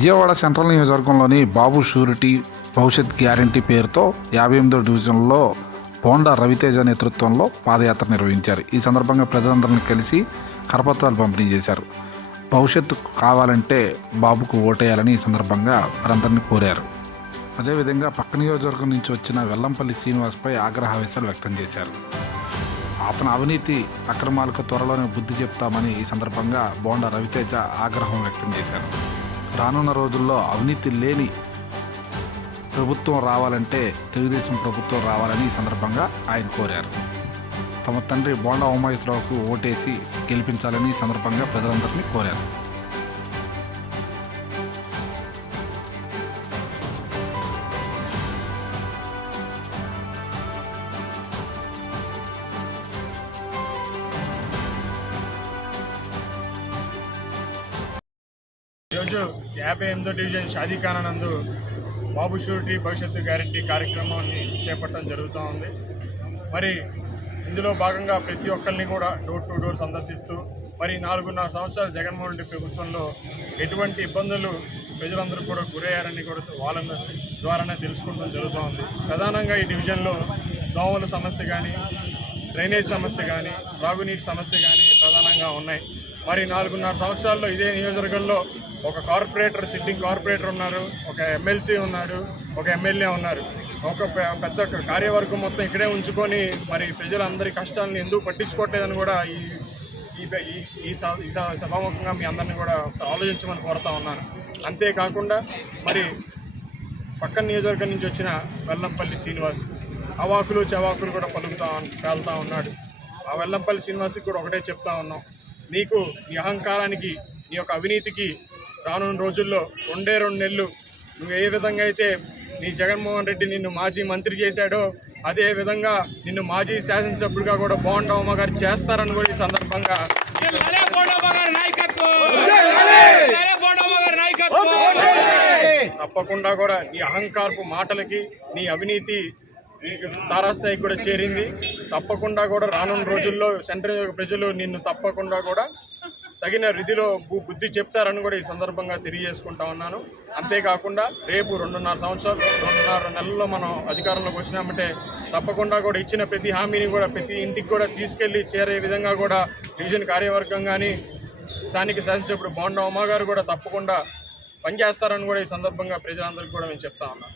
Vijayawada central నియోజకవర్గంలోని బాబు surety భవిష్యత్ guarantee పేరుతో యాభై ఎనిమిదో డివిజన్లో బోండా రవితేజ నేతృత్వంలో పాదయాత్ర నిర్వహించారు. ఈ సందర్భంగా ప్రజలందరినీ కలిసి కరపత్రాలు పంపిణీ చేశారు. భవిష్యత్తు కావాలంటే బాబుకు ఓటేయాలని ఈ సందర్భంగా వారందరినీ కోరారు. అదేవిధంగా పక్క నియోజకవర్గం నుంచి వచ్చిన వెల్లంపల్లి శ్రీనివాస్పై ఆగ్రహావేశాలు వ్యక్తం చేశారు. అతని అవినీతి అక్రమాలకు త్వరలోనే బుద్ధి చెప్తామని ఈ సందర్భంగా బోండా రవితేజ ఆగ్రహం వ్యక్తం చేశారు. రానున్న రోజుల్లో అవినీతి లేని ప్రభుత్వం రావాలంటే తెలుగుదేశం ప్రభుత్వం రావాలని ఈ సందర్భంగా ఆయన కోరారు. తమ తండ్రి బోండా ఉమాయేశ్వరరావుకు ఓటేసి గెలిపించాలని ఈ సందర్భంగా ప్రజలందరినీ కోరారు. ఈరోజు యాభై ఎనిమిదో డివిజన్ షాదీఖానా నందు బాబు షూరిటీ భవిష్యత్తు గ్యారంటీ కార్యక్రమాన్ని చేపట్టడం జరుగుతూ ఉంది. మరి ఇందులో భాగంగా ప్రతి ఒక్కరిని కూడా డోర్ టు డోర్ సందర్శిస్తూ మరి నాలుగున్నర సంవత్సరాలు జగన్మోహన్ రెడ్డి ప్రభుత్వంలో ఎటువంటి ఇబ్బందులు ప్రజలందరూ కూడా గురయ్యారని కూడా వాళ్ళ ద్వారానే తెలుసుకోవడం జరుగుతూ ఉంది. ప్రధానంగా ఈ డివిజన్లో దోమల సమస్య కానీ డ్రైనేజ్ సమస్య కానీ త్రాగునీటి సమస్య కానీ ప్రధానంగా ఉన్నాయి. మరి నాలుగున్నర సంవత్సరాల్లో ఇదే నియోజకవర్గంలో ఒక కార్పొరేటర్ సిట్టింగ్ కార్పొరేటర్ ఉన్నారు ఒక ఎమ్మెల్సీ ఉన్నాడు ఒక ఎమ్మెల్యే ఉన్నారు. ఒక పెద్ద కార్యవర్గం మొత్తం ఇక్కడే ఉంచుకొని మరి ప్రజలందరి కష్టాలను ఎందుకు పట్టించుకోవట్లేదని కూడా ఈ ఈ ఈ- సభాముఖంగా మీ అందరినీ కూడా ఆలోచించమని కోరుతా ఉన్నాను. అంతేకాకుండా మరి పక్కన నియోజకవర్గం నుంచి వచ్చిన వెల్లంపల్లి శ్రీనివాస్ అవాకులు చవాకులు కూడా పలుకుతా కాలుతా ఉన్నాడు. ఆ వెల్లంపల్లి శ్రీనివాస్కి కూడా ఒకటే చెప్తా ఉన్నాం. నీకు నీ అహంకారానికి నీ యొక్క అవినీతికి రానున్న రోజుల్లో రెండే రెండు నెలలు నువ్వు ఏ విధంగా అయితే నీ జగన్మోహన్ రెడ్డి నిన్ను మాజీ మంత్రి చేశాడో అదే విధంగా నిన్ను మాజీ శాసనసభ్యుడిగా కూడా బాగుండవమ్మ గారు చేస్తారని కూడా ఈ సందర్భంగా తప్పకుండా కూడా నీ అహంకారపు మాటలకి నీ అవినీతి తారాస్థాయికి కూడా చేరింది తప్పకుండా కూడా రానున్న రోజుల్లో సెంట్రల్ ప్రజలు నిన్ను తప్పకుండా కూడా తగిన రీతిలో బుద్ధి చెప్తారని కూడా ఈ సందర్భంగా తెలియజేసుకుంటా ఉన్నాను. అంతేకాకుండా రేపు రెండున్నర సంవత్సరాలు రెండున్నర నెలల్లో మనం అధికారంలోకి వచ్చినామంటే తప్పకుండా కూడా ఇచ్చిన ప్రతి హామీని కూడా ప్రతి ఇంటికి కూడా తీసుకెళ్ళి చేరే విధంగా కూడా డివిజన్ కార్యవర్గం కానీ స్థానిక శాసనసభ్యుడు బోండా ఉమా గారు కూడా తప్పకుండా పనిచేస్తారని కూడా ఈ సందర్భంగా ప్రజలందరికీ కూడా మేము చెప్తా ఉన్నాం.